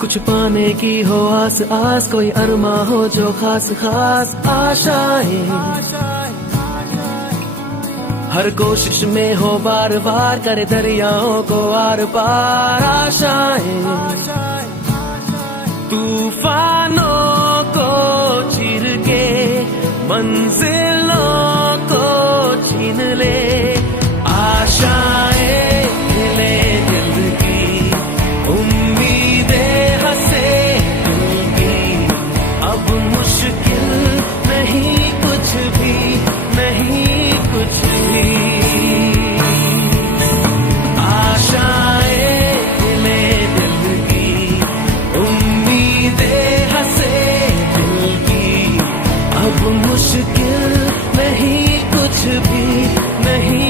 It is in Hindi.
कुछ पाने की हो आस आस, कोई अरमा हो जो खास खास आशाएं, हर कोशिश में हो बार बार, करे दरियाओं को आर पार आशाएं, तूफानों को चीर के मंजिलों को छीन ले, आशाएं खिले दिल की, उम्मीदें हंसे दिल की, अब मुश्किल नहीं कुछ भी, नहीं कुछ भी, आशाएं खिले दिल की, उम्मीदें हंसे दिल की, अब मुश्किल नहीं कुछ भी, नहीं